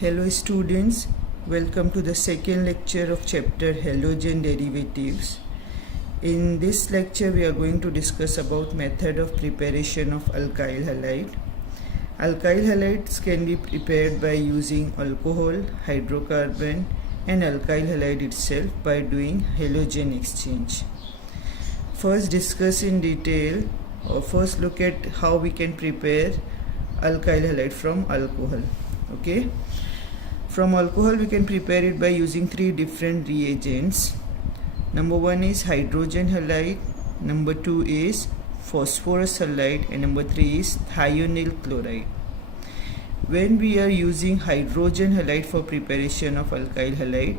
Hello students, welcome to the second lecture of chapter halogen derivatives. In this lecture we are going to discuss about method of preparation of alkyl halide. Alkyl halides can be prepared by using alcohol, hydrocarbon and alkyl halide itself by doing halogen exchange. First discuss in detail or first look at how we can prepare alkyl halide from alcohol. Okay. From alcohol we can prepare it by using three different reagents. Number one is hydrogen halide, number two is phosphorus halide and number three is thionyl chloride. When we are using hydrogen halide for preparation of alkyl halide,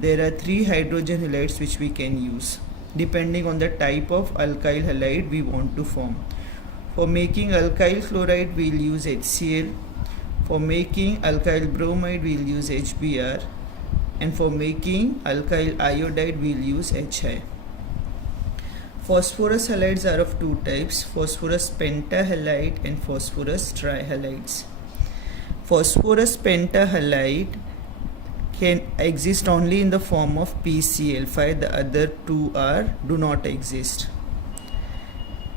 there are three hydrogen halides which we can use depending on the type of alkyl halide we want to form. For making alkyl chloride we will use HCl. For making alkyl bromide we will use HBr, and for making alkyl iodide we will use HI. Phosphorus halides are of two types, phosphorus pentahalide and phosphorus trihalides. Phosphorus pentahalide can exist only in the form of PCl5, the other two do not exist.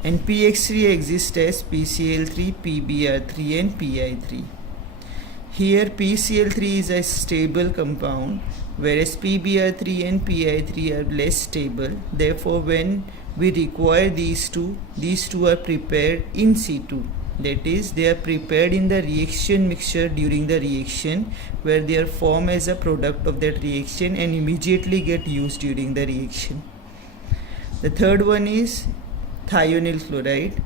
And PX3 exists as PCl3, PBr3 and PI3. Here PCl3 is a stable compound whereas PBr3 and PI3 are less stable. Therefore when we require these two are prepared in situ. That is, they are prepared in the reaction mixture during the reaction where they are formed as a product of that reaction and immediately get used during the reaction. The third one is thionyl chloride.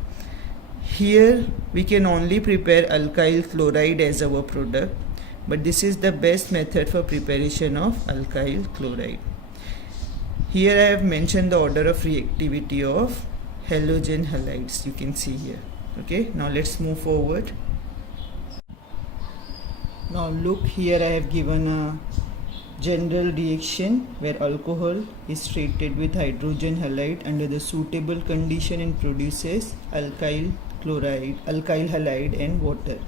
Here we can only prepare alkyl chloride as our product, but this is the best method for preparation of alkyl chloride. Here I have mentioned the order of reactivity of halogen halides, you can see here. Okay, now let's move forward. Now look, here I have given a general reaction where alcohol is treated with hydrogen halide under the suitable condition and produces alkyl halide and water.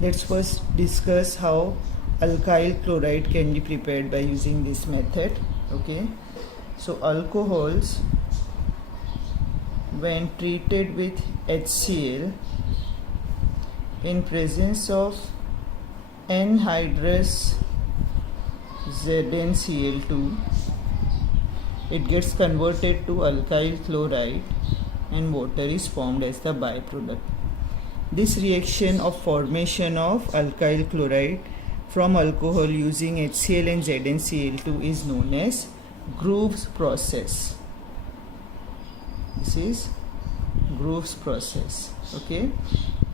Let's first discuss how alkyl chloride can be prepared by using this method. Okay, so alcohols when treated with HCl in presence of anhydrous ZnCl2, it gets converted to alkyl chloride and water is formed as the byproduct. This reaction of formation of alkyl chloride from alcohol using HCl and ZnCl2 is known as Grove's process. This is Grove's process. Okay,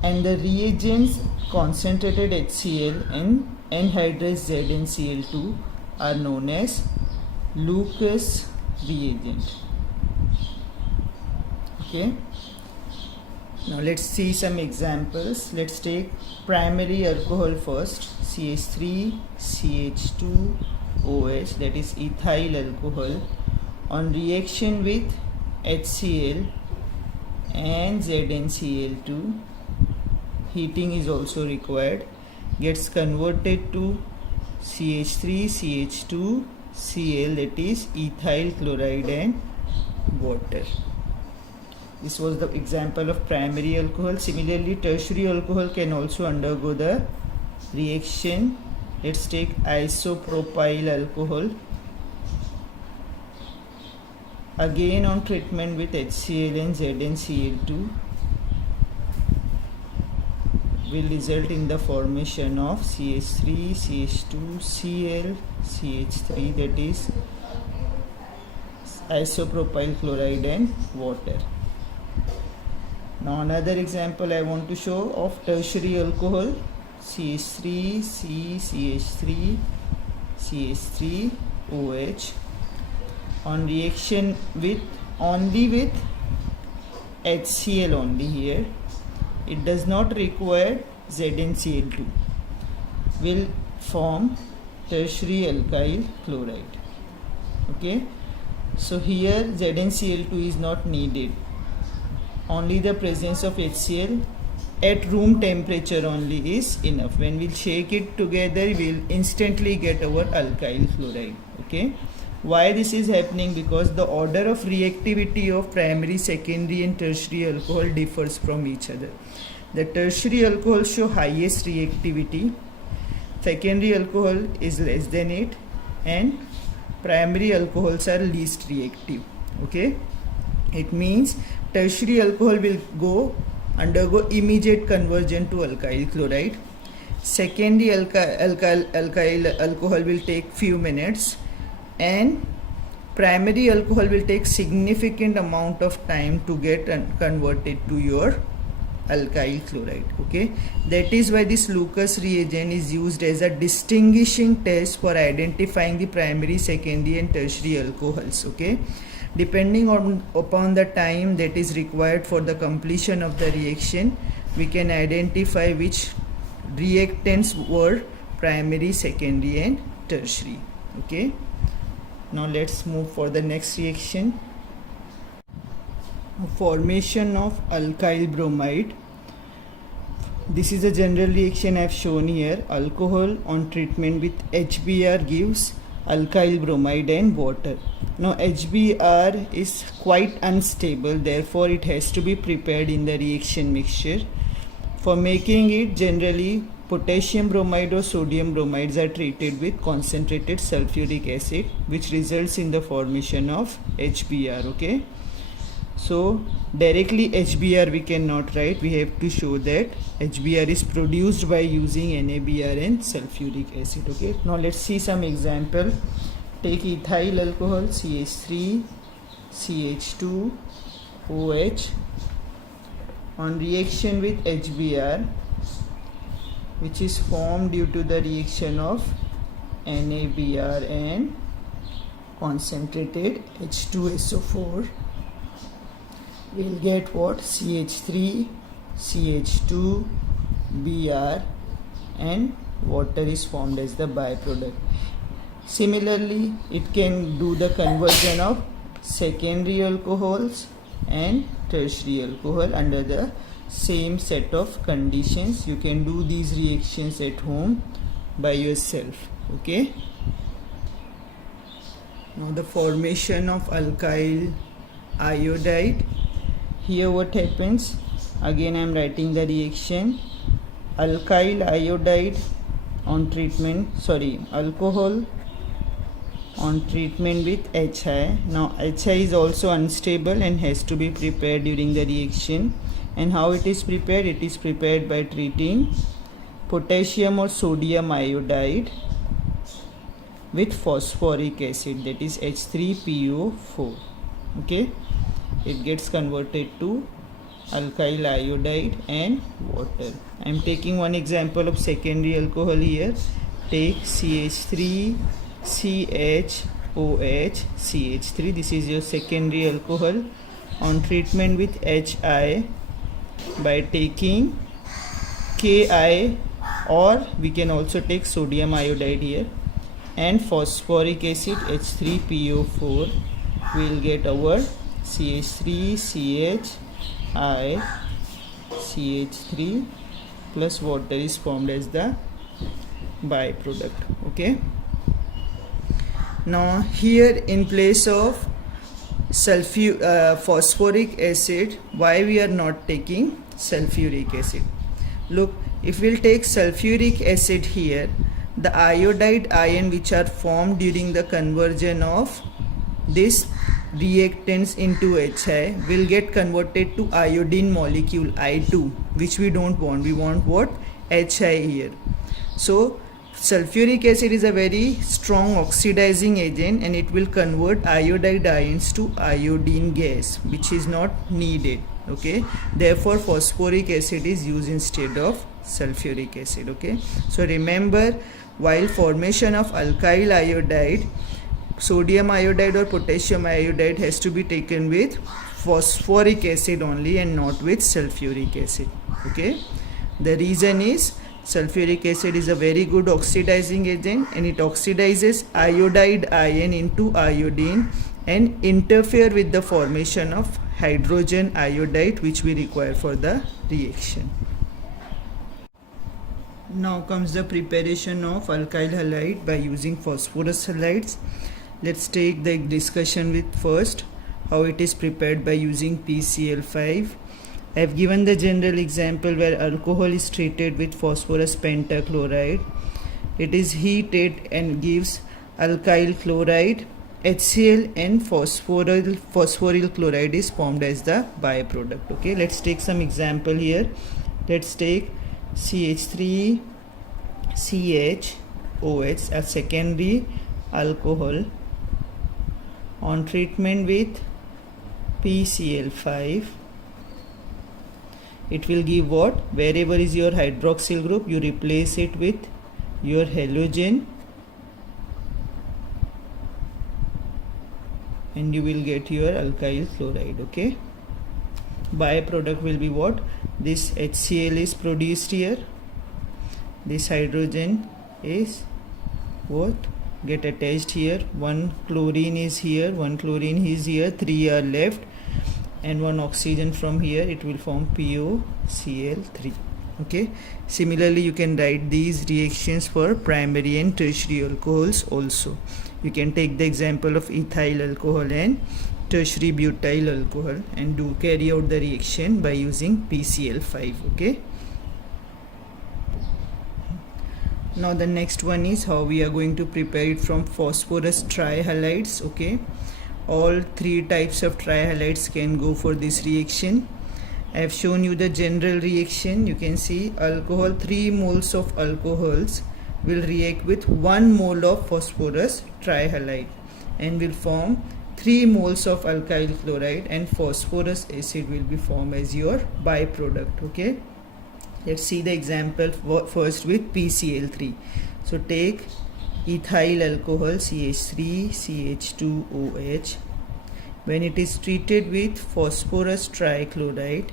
and the reagents concentrated HCl and anhydrous ZnCl2 are known as Lucas reagent. Okay, now let's see some examples. Let's take primary alcohol first, CH3 CH2 OH, that is ethyl alcohol. On reaction with HCl and ZnCl2, heating is also required, gets converted to CH3 CH2 Cl, that is ethyl chloride and water. This was the example of primary alcohol. Similarly, tertiary alcohol can also undergo the reaction. Let's take isopropyl alcohol. Again on treatment with HCl and ZnCl2 will result in the formation of CH3 CH2 Cl CH3, that is isopropyl chloride and water. Now another example I want to show of tertiary alcohol, CH3 CH3 CH3 OH. On reaction with HCl only, here it does not require ZnCl2, will form tertiary alkyl chloride. Okay, so here ZnCl2 is not needed, only the presence of HCl at room temperature only is enough. When we'll shake it together, we'll instantly get our alkyl chloride. Okay. Why this is happening? Because the order of reactivity of primary, secondary and tertiary alcohol differs from each other. The tertiary alcohol show highest reactivity, secondary alcohol is less than it, and primary alcohols are least reactive. Okay, it means tertiary alcohol will undergo immediate conversion to alkyl chloride. Secondary alkyl alcohol will take few minutes, and primary alcohol will take significant amount of time to get converted to your alkyl chloride. Okay, that is why this Lucas reagent is used as a distinguishing test for identifying the primary, secondary and tertiary alcohols. Okay, depending upon the time that is required for the completion of the reaction, we can identify which reactants were primary, secondary and tertiary. Okay, now let's move for the next reaction. Formation of alkyl bromide. This is a general reaction I have shown here. Alcohol on treatment with HBr gives alkyl bromide and water. Now HBr is quite unstable, therefore it has to be prepared in the reaction mixture. For making it, generally potassium bromide or sodium bromides are treated with concentrated sulfuric acid, which results in the formation of HBr. Okay, so directly HBr we cannot write, we have to show that HBr is produced by using NaBr and sulfuric acid. Okay, now let's see some example. Take ethyl alcohol CH3 CH2 OH on reaction with HBr, which is formed due to the reaction of NaBr and concentrated H2SO4. We'll get what? CH3 CH2 Br, and water is formed as the byproduct. Similarly, it can do the conversion of secondary alcohols and tertiary alcohol under the same set of conditions. You can do these reactions at home by yourself. Okay, now the formation of alkyl iodide. Here what happens? Again I am writing the reaction. Alkyl iodide on treatment, alcohol on treatment with HI. Now HI is also unstable and has to be prepared during the reaction. And how it is prepared? It is prepared by treating potassium or sodium iodide with phosphoric acid, that is H3PO4. Okay, it gets converted to alkyl iodide and water. I am taking one example of secondary alcohol here. Take CH3 CHOH CH3. This is your secondary alcohol on treatment with HI by taking Ki, or we can also take sodium iodide here, and phosphoric acid H3PO4. We will get our CH3 CHI CH3 plus water is formed as the byproduct. Okay, now here in place of phosphoric acid, why we are not taking sulfuric acid? Look, if we'll take sulfuric acid here, the iodide ion which are formed during the conversion of this reactants into HI will get converted to iodine molecule I2, which we don't want. We want what? HI here. So sulfuric acid is a very strong oxidizing agent, and it will convert iodide ions to iodine gas, which is not needed. Okay, therefore phosphoric acid is used instead of sulfuric acid. Okay, so remember, while formation of alkyl iodide, sodium iodide or potassium iodide has to be taken with phosphoric acid only and not with sulfuric acid. Okay, the reason is sulfuric acid is a very good oxidizing agent, and it oxidizes iodide ion into iodine and interfere with the formation of hydrogen iodide, which we require for the reaction. Now comes the preparation of alkyl halide by using phosphorus halides. Let's take the discussion with first how it is prepared by using PCl5. I have given the general example where alcohol is treated with phosphorus pentachloride. It is heated and gives alkyl chloride, HCl, and phosphoryl chloride is formed as the byproduct. Okay, let's take some example here. Let's take CH3 CHOH, a secondary alcohol, on treatment with PCl5. It will give what? Wherever is your hydroxyl group, you replace it with your halogen and you will get your alkyl chloride. Okay, byproduct will be what? This HCl is produced here, this hydrogen is what? Get attached here, one chlorine is here, one chlorine is here, 3 are left, and one oxygen from here, it will form POCl3. Okay, similarly you can write these reactions for primary and tertiary alcohols also. You can take the example of ethyl alcohol and tertiary butyl alcohol and do carry out the reaction by using PCl5. Okay, now the next one is how we are going to prepare it from phosphorus trihalides. Okay, all three types of trihalides can go for this reaction. I have shown you the general reaction. You can see alcohol, 3 moles of alcohols will react with 1 mole of phosphorus trihalide and will form 3 moles of alkyl chloride, and phosphorus acid will be formed as your byproduct. Okay, let's see the example first with PCl3. So take ethyl alcohol CH3 CH2OH. When it is treated with phosphorus trichloride,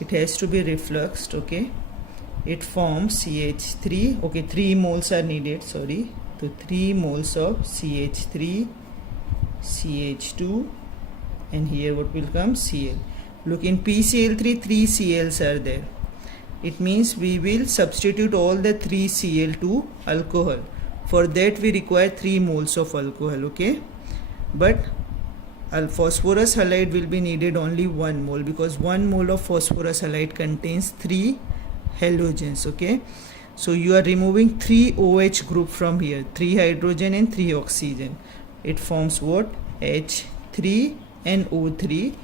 it has to be refluxed. Okay, it forms CH3. Okay, 3 moles are needed, sorry. So 3 moles of CH3 CH2, and here what will come? Cl. Look, in PCl3 3 Cls are there. It means we will substitute all the 3 Cl to alcohol. For that we require 3 moles of alcohol. Okay, but phosphorus halide will be needed only 1 mole, because 1 mole of phosphorus halide contains 3 halogens. Okay, so you are removing 3 OH group from here, 3 hydrogen and 3 oxygen. It forms what? H3 and O3,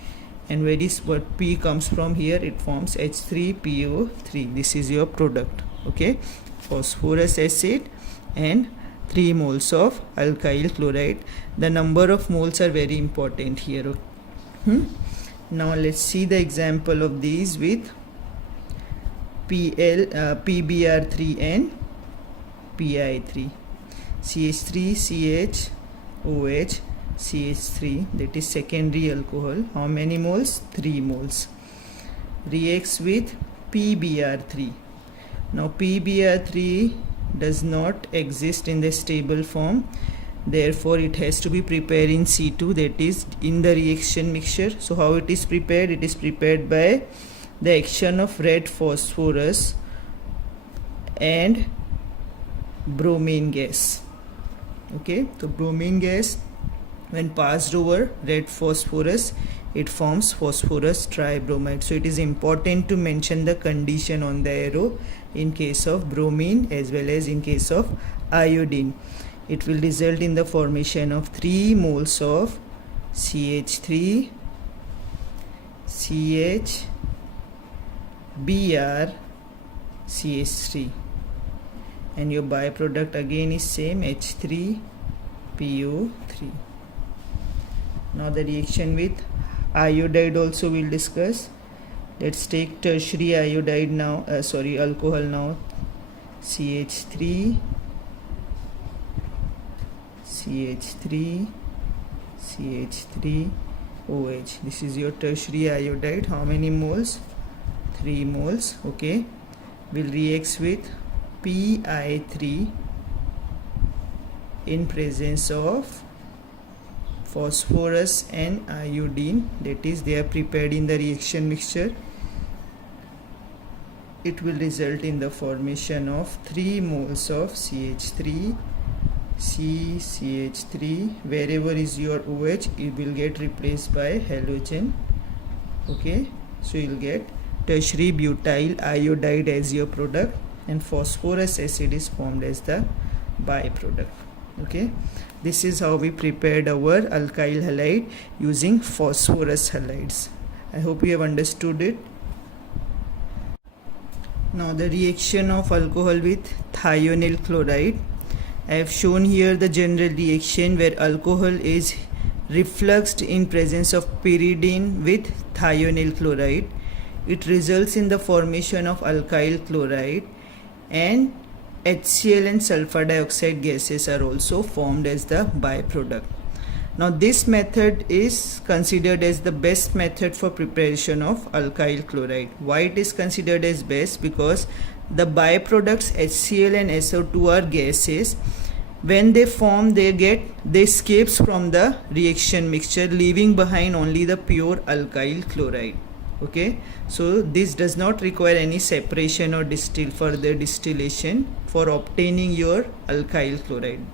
and where is what P comes from here? It forms H3PO3. This is your product. Okay, phosphorus acid and 3 moles of alkyl chloride. The number of moles are very important here. Now let's see the example of these with PBr3 and PI3. CH3 CHOH CH3, that is secondary alcohol. How many moles? 3 moles. Reacts with PBr3. Now PBr3 does not exist in the stable form, therefore it has to be prepared in C2, that is in the reaction mixture. So how it is prepared? It is prepared by the action of red phosphorus and bromine gas. Okay, so bromine gas, when passed over red phosphorus, it forms phosphorus tribromide. So it is important to mention the condition on the arrow in case of bromine as well as in case of iodine. It will result in the formation of 3 moles of CH3 CHBr CH3, and your byproduct again is same, H3PO3. Now the reaction with iodide also we'll discuss. Let's take tertiary iodide now, alcohol now. CH3 CH3 CH3OH. This is your tertiary iodide. How many moles? 3 moles. Okay, will reacts with PI3 in presence of phosphorus and iodine, that is they are prepared in the reaction mixture. it will result in the formation of 3 moles of CH3, CH3. Wherever is your OH, it will get replaced by halogen. Okay, so you'll get tertiary butyl iodide as your product, and phosphorus acid is formed as the byproduct. Okay, this is how we prepared our alkyl halide using phosphorus halides. I hope you have understood it. Now the reaction of alcohol with thionyl chloride. I have shown here the general reaction where alcohol is refluxed in presence of pyridine with thionyl chloride. It results in the formation of alkyl chloride, and HCl and sulfur dioxide gases are also formed as the byproduct. Now this method is considered as the best method for preparation of alkyl chloride. Why it is considered as best? Because the byproducts HCl and SO2 are gases. When they form, they escapes from the reaction mixture, leaving behind only the pure alkyl chloride. Okay, so this does not require any separation or further distillation for obtaining your alkyl chloride.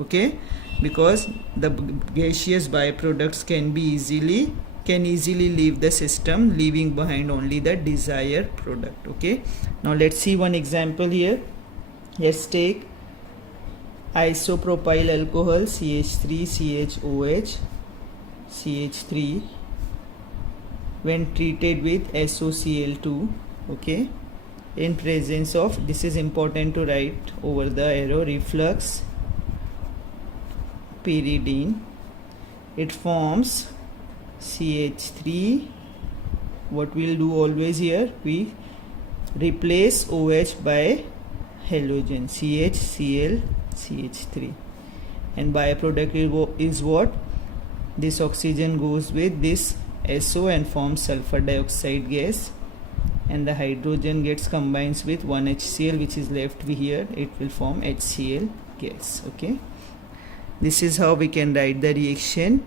Okay, because the gaseous byproducts can easily leave the system, leaving behind only the desired product. Okay, now let's see one example here. Let's take isopropyl alcohol CH3CHOH CH3 when treated with SOCl2. Okay, in presence of, this is important to write over the arrow, reflux pyridine, it forms CH3. What we'll do always here, we replace OH by halogen CHCl CH3, and byproduct is what? This oxygen goes with this SO and forms sulfur dioxide gas, and the hydrogen gets combines with 1 HCl, which is left here, it will form HCl gas. Okay, this is how we can write the reaction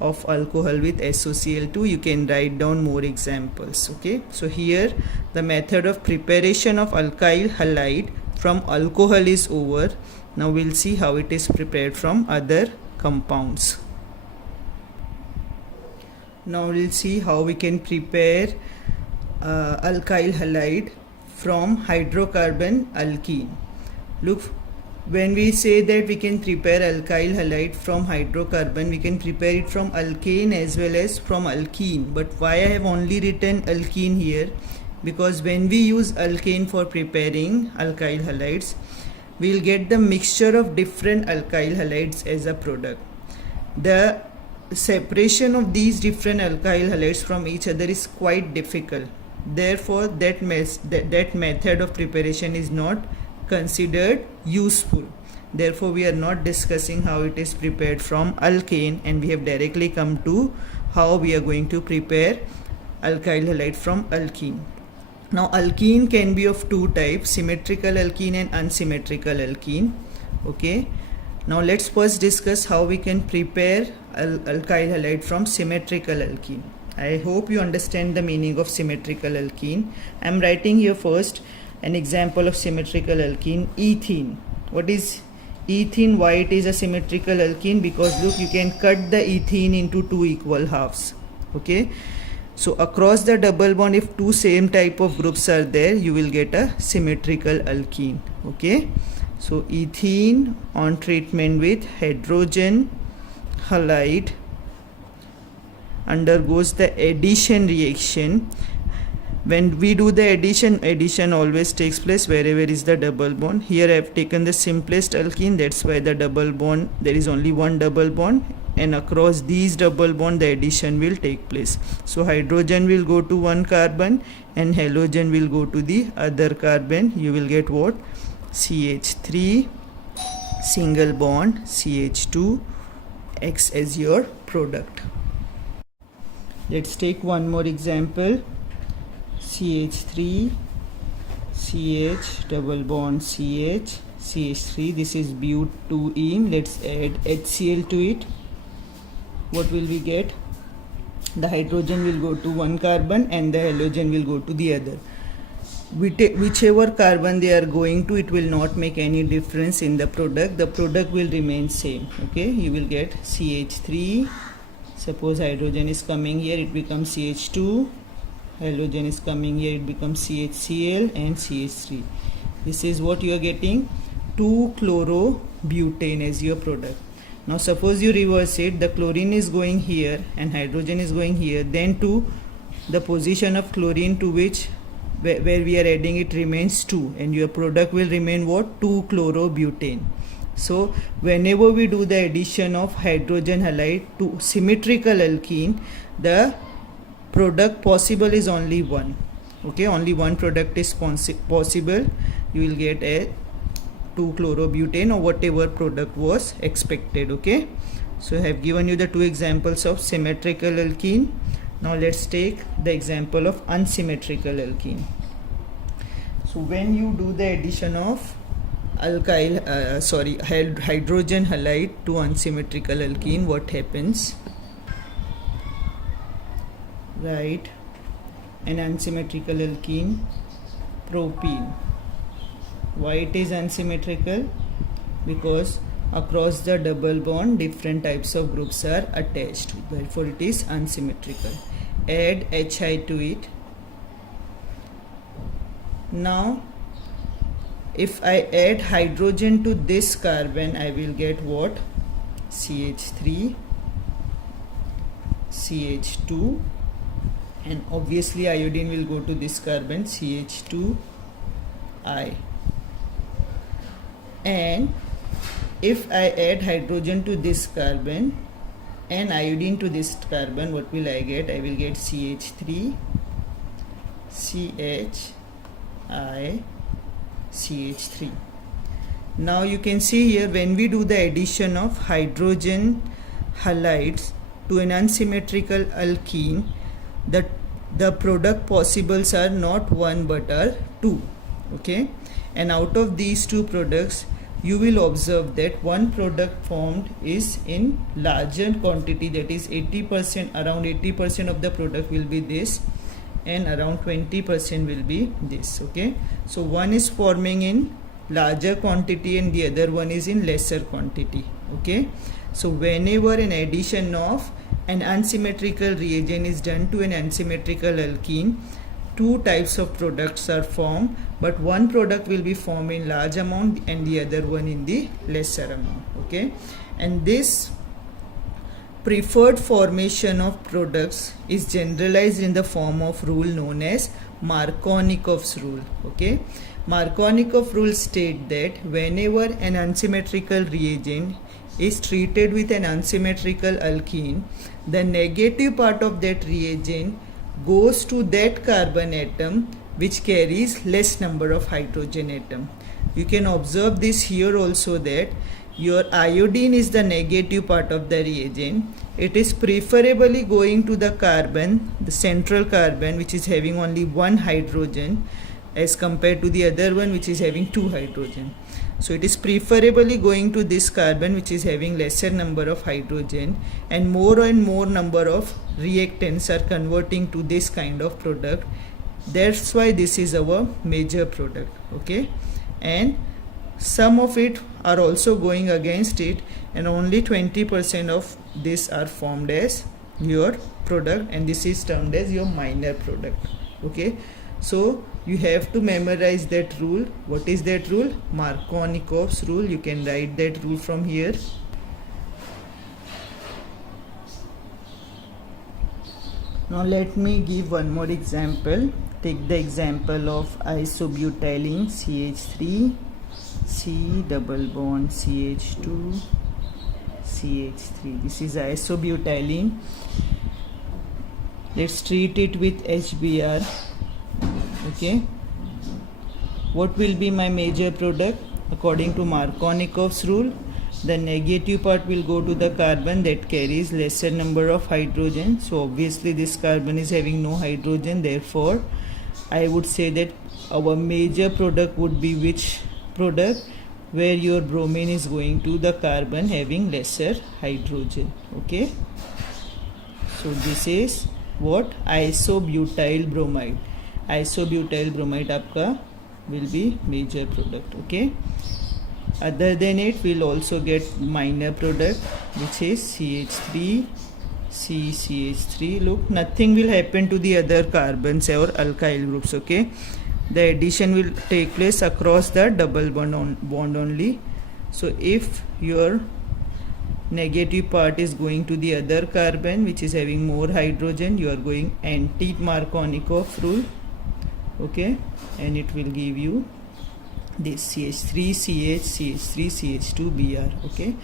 of alcohol with SOCl2. You can write down more examples. Okay, so here the method of preparation of alkyl halide from alcohol is over. Now we'll see how it is prepared from other compounds. Now we'll see how we can prepare alkyl halide from hydrocarbon alkene. Look, when we say that we can prepare alkyl halide from hydrocarbon, we can prepare it from alkane as well as from alkene. But why I have only written alkene here? Because when we use alkane for preparing alkyl halides, we'll get the mixture of different alkyl halides as a product. The separation of these different alkyl halides from each other is quite difficult. Therefore, that method of preparation is not considered useful. Therefore, we are not discussing how it is prepared from alkane, and we have directly come to how we are going to prepare alkyl halide from alkene. Now, alkene can be of two types: symmetrical alkene and unsymmetrical alkene. Okay. Now let's first discuss how we can prepare alkyl halide from symmetrical alkene. I hope you understand the meaning of symmetrical alkene. I am writing here first an example of symmetrical alkene, ethene. What is ethene? Why it is a symmetrical alkene? Because look, you can cut the ethene into two equal halves. Okay, so across the double bond, if two same type of groups are there, you will get a symmetrical alkene. Okay, so ethene on treatment with hydrogen halide undergoes the addition reaction. When we do the addition always takes place wherever is the double bond. Here I have taken the simplest alkene, that's why the double bond, there is only one double bond, and across these double bond the addition will take place. So hydrogen will go to one carbon and halogen will go to the other carbon. You will get what? CH3 single bond CH2 X as your product. Let's take one more example. CH3 CH double bond CH CH3, this is but2ene. Let's add HCl to it. What will we get? The hydrogen will go to one carbon and the halogen will go to the other. whichever carbon they are going to, it will not make any difference in the product will remain same. Okay, you will get CH3. Suppose hydrogen is coming here, it becomes CH2, halogen is coming here, it becomes CHCl and CH3. This is what you are getting, 2-chlorobutane as your product. Now suppose you reverse it, the chlorine is going here and hydrogen is going here, then to the position of chlorine to which where we are adding it remains 2, and your product will remain what? 2-chlorobutane. So whenever we do the addition of hydrogen halide to symmetrical alkene, the product possible is only one. Okay, only one product is possible. You will get a 2-chlorobutane or whatever product was expected. Okay, so I have given you the two examples of symmetrical alkene. Now let's take the example of unsymmetrical alkene. So when you do the addition of hydrogen halide to unsymmetrical alkene, what happens? Right, an unsymmetrical alkene, propene. Why it is unsymmetrical? Because across the double bond different types of groups are attached, therefore it is unsymmetrical. Add Hi to it. Now if I add hydrogen to this carbon, I will get what? CH3, CH2, and obviously iodine will go to this carbon, CH2I. And if I add hydrogen to this carbon and iodine to this carbon, what will I get? I will get CH3, CHI, CH3. Now you can see here, when we do the addition of hydrogen halides to an unsymmetrical alkene, the product possibles are not one but are two. Okay, and out of these two products, you will observe that one product formed is in larger quantity, that is 80%, around 80% of the product will be this, and around 20% will be this. Okay, so one is forming in larger quantity and the other one is in lesser quantity. Okay, so whenever an addition of an unsymmetrical reagent is done to an unsymmetrical alkene, two types of products are formed, but one product will be formed in large amount and the other one in the lesser amount. Okay, and this preferred formation of products is generalized in the form of rule known as Markovnikov's rule. Okay, Markovnikov rule states that whenever an unsymmetrical reagent is treated with an unsymmetrical alkene, the negative part of that reagent goes to that carbon atom which carries less number of hydrogen atom. You can observe this here also, that your iodine is the negative part of the reagent. It is preferably going to the carbon, the central carbon, which is having only one hydrogen, as compared to the other one which is having two hydrogen. So it is preferably going to this carbon which is having lesser number of hydrogen, and more number of reactants are converting to this kind of product. That's why this is our major product. Okay, and some of it are also going against it, and only 20% of this are formed as your product, and this is termed as your minor product. Okay, so you have to memorize that rule. What is that rule? Markovnikov's rule. You can write that rule from here. Now let me give one more example. Take the example of isobutylene CH3, C double bond CH2, CH3. This is isobutylene. Let's treat it with HBr. Okay, what will be my major product? According to Markovnikov's rule, the negative part will go to the carbon that carries lesser number of hydrogen. So obviously this carbon is having no hydrogen, therefore I would say that our major product would be which product? Where your bromine is going to the carbon having lesser hydrogen. Okay, so this is what? Isobutyl bromide. isobutyl bromide आपका will be major product. Okay, other than it we'll also get minor product which is CH3 CCH3. Look, nothing will happen to the other carbons or alkyl groups. Okay, the addition will take place across the double bond only. So if your negative part is going to the other carbon which is having more hydrogen, you are going anti-Markovnikov rule. Okay, and it will give you this CH3 CH CH3 CH2 Br. Okay,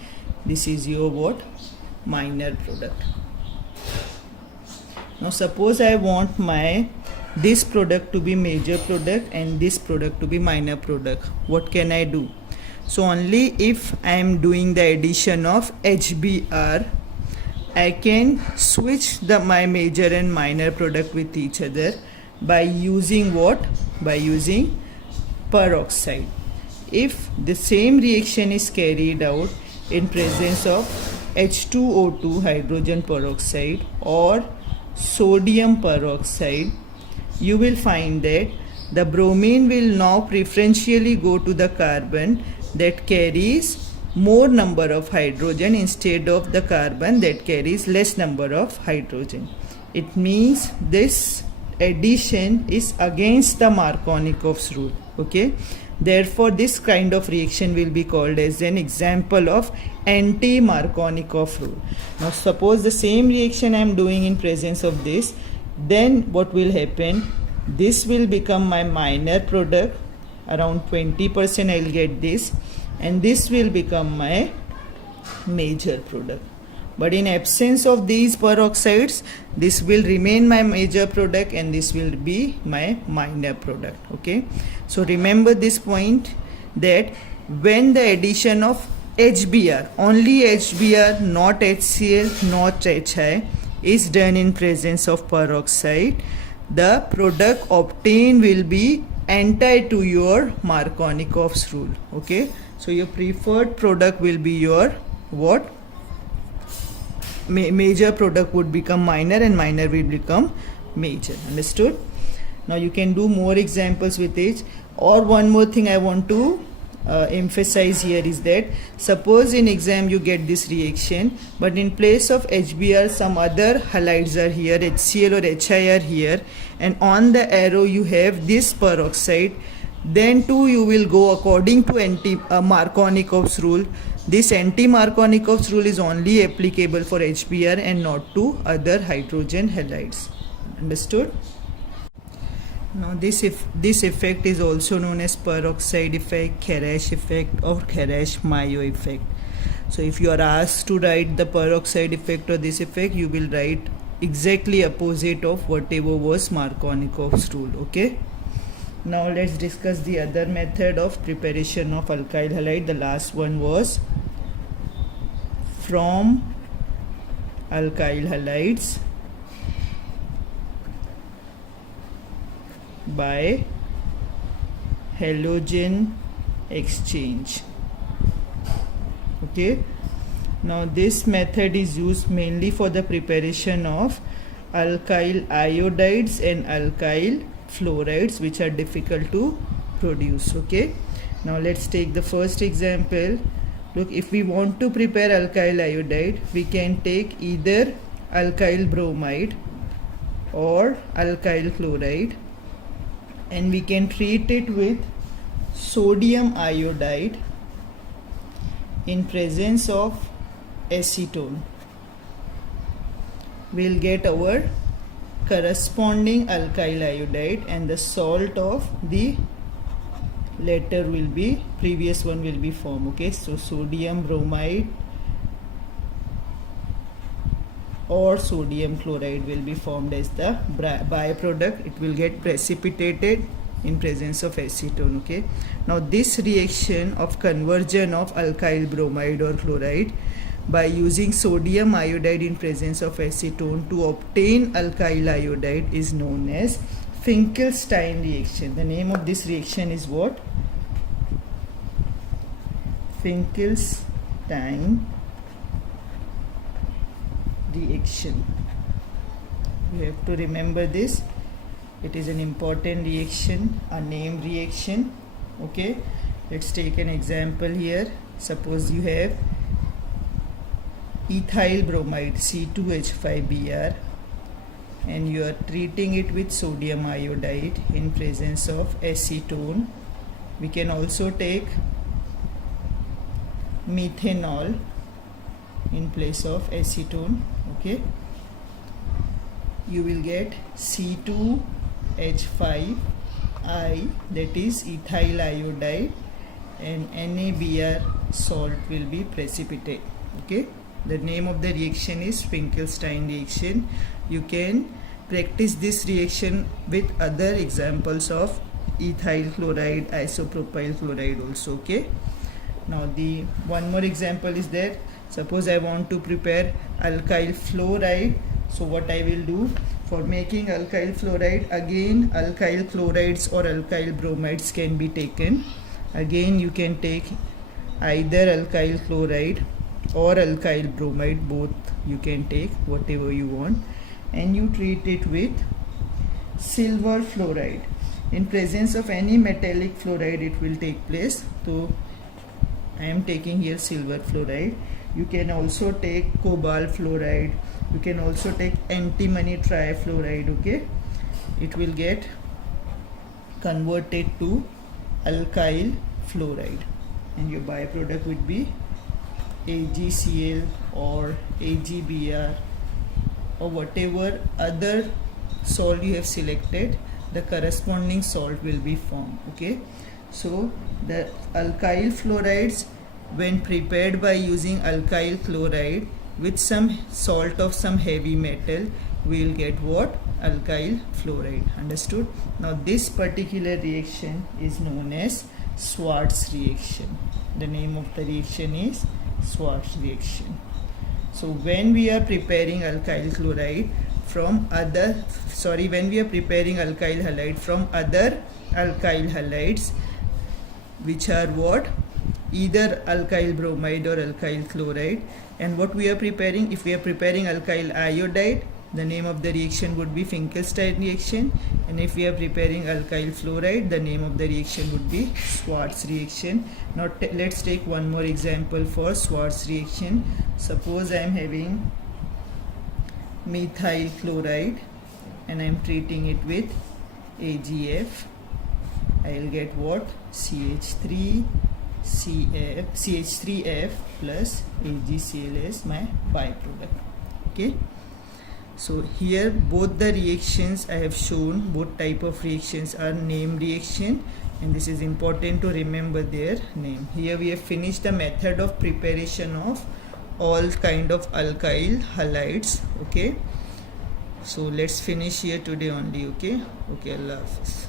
this is your what? Minor product. Now suppose I want my this product to be major product and this product to be minor product. What can I do? So only if I am doing the addition of HBr, I can switch my major and minor product with each other by using what? By using peroxide. If the same reaction is carried out in presence of H2O2 hydrogen peroxide or sodium peroxide, you will find that the bromine will now preferentially go to the carbon that carries more number of hydrogen instead of the carbon that carries less number of hydrogen. It means this addition is against the Markovnikov's rule. Okay, therefore this kind of reaction will be called as an example of anti-Markovnikov rule. Now suppose the same reaction I am doing in presence of this, then what will happen? This will become my minor product, around 20% I will get this, and this will become my major product. But in absence of these peroxides, this will remain my major product and this will be my minor product. Okay, so remember this point, that when the addition of HBr, only HBr, not HCl, not HI, is done in presence of peroxide, the product obtained will be anti to your Markovnikov's rule. Okay, so your preferred product will be your what? Major product would become minor and minor will become major. Understood? Now you can do more examples with it. Or one more thing I want to emphasize here is that suppose in exam you get this reaction, but in place of HBr some other halides are here, HCl or HI are here, and on the arrow you have this peroxide, then too you will go according to Markovnikov's rule. This anti-Markovnikov's rule is only applicable for HBr and not to other hydrogen halides. Understood? Now this effect is also known as peroxide effect, Kharash effect or Kharash-Mayo effect. So if you are asked to write the peroxide effect or this effect, you will write exactly opposite of whatever was Markovnikov's rule. Okay. Now let's discuss the other method of preparation of alkyl halide. The last one was from alkyl halides by halogen exchange. Okay, now this method is used mainly for the preparation of alkyl iodides and alkyl fluorides, which are difficult to produce. Okay, now let's take the first example. Look, if we want to prepare alkyl iodide, we can take either alkyl bromide or alkyl chloride, and we can treat it with sodium iodide in presence of acetone. We'll get our corresponding alkyl iodide, and the salt of the latter will be, previous one will be formed. Okay, so sodium bromide or sodium chloride will be formed as the byproduct. It will get precipitated in presence of acetone. Okay, now this reaction of conversion of alkyl bromide or chloride by using sodium iodide in presence of acetone to obtain alkyl iodide is known as Finkelstein reaction. The name of this reaction is what? Finkelstein reaction. You have to remember this. It is an important reaction, a name reaction. Okay, let's take an example here. Suppose you have ethyl bromide C2H5Br and you are treating it with sodium iodide in presence of acetone. We can also take methanol in place of acetone. Okay, you will get C2H5I, that is ethyl iodide, and NaBr salt will be precipitate. Okay, the name of the reaction is Finkelstein reaction. You can practice this reaction with other examples of ethyl chloride, isopropyl chloride also. Okay, now the one more example is that suppose I want to prepare alkyl fluoride. So what I will do for making alkyl fluoride, again alkyl chlorides or alkyl bromides can be taken. Again you can take either alkyl chloride or alkyl bromide, both you can take, whatever you want, and you treat it with silver fluoride. In presence of any metallic fluoride it will take place. So I am taking here silver fluoride. You can also take cobalt fluoride. You can also take antimony trifluoride. Okay, it will get converted to alkyl fluoride and your byproduct would be AgCl or AgBr or whatever other salt you have selected, the corresponding salt will be formed. Okay, so the alkyl fluorides, when prepared by using alkyl chloride with some salt of some heavy metal, we will get what? Alkyl fluoride. Understood? Now this particular reaction is known as Schwarz reaction. The name of the reaction is Schwarz reaction. So when we are preparing alkyl chloride from when we are preparing alkyl halide from other alkyl halides, which are what? Either alkyl bromide or alkyl chloride, and what we are preparing, if we are preparing alkyl iodide, the name of the reaction would be Finkelstein reaction, and if we are preparing alkyl fluoride, the name of the reaction would be Schwarz reaction. Now let's take one more example for Schwarz reaction. Suppose I am having methyl chloride and I am treating it with AgF. I will get what? CH3F plus AgCl as my byproduct. Okay, so here both the reactions I have shown, both type of reactions are name reaction, and this is important to remember their name. Here we have finished the method of preparation of all kind of alkyl halides. Okay, so let's finish here today only. Okay, Allah Hafiz.